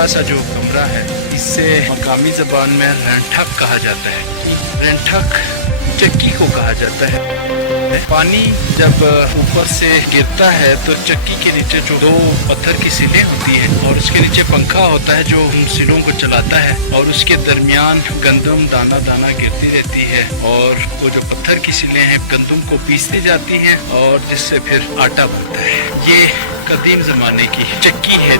छोटा सा जो कमरा है, इससे मकामी जबान में रेंठक कहा जाता है। रेंठक चक्की को कहा जाता है। पानी जब ऊपर से गिरता है तो चक्की के नीचे जो 2 पत्थर की सिलें होती है और उसके नीचे पंखा होता है जो उन सिलों को चलाता है, और उसके दरमियान गंदम दाना दाना गिरती रहती है, और वो जो पत्थर की सिलें हैं गंदम को पीसती जाती हैं और जिससे फिर आटा बनता है। ये कदीम ज़माने की चक्की है।